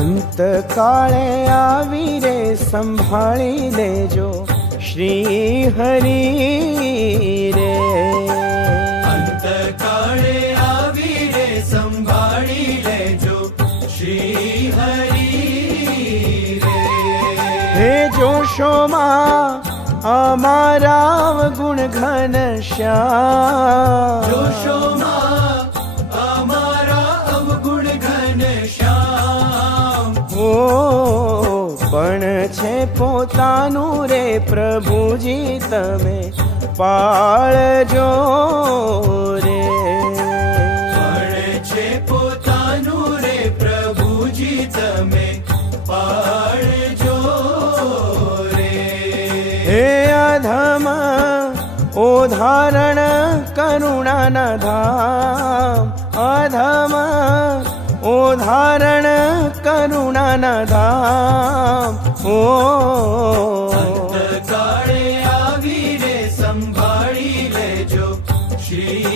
અંતકાળે આવી રે સંભાળી લેજો શ્રી હરિ રે. અંતકાળે આવી રે સંભાળી લેજો શ્રી હરિ રે. હે જોશોમાં અમારા ગુણ ઘન શ્યામ, જોશોમાં અમારા અવગુણ ઘન શ્યામ. ઓ પણ છે પોતાનું રે પ્રભુજી તમે પાળજો રે. પણ છે પોતાનું રે પ્રભુજી તમે પાળજો રે. હે અધમ ઓ ધારણ કરુણાના ધામ, અધમ ઓ ધારણ કરુણાના ધામ. ઓ અંતકાળે આવી રે સંભાળી લેજો શ્રી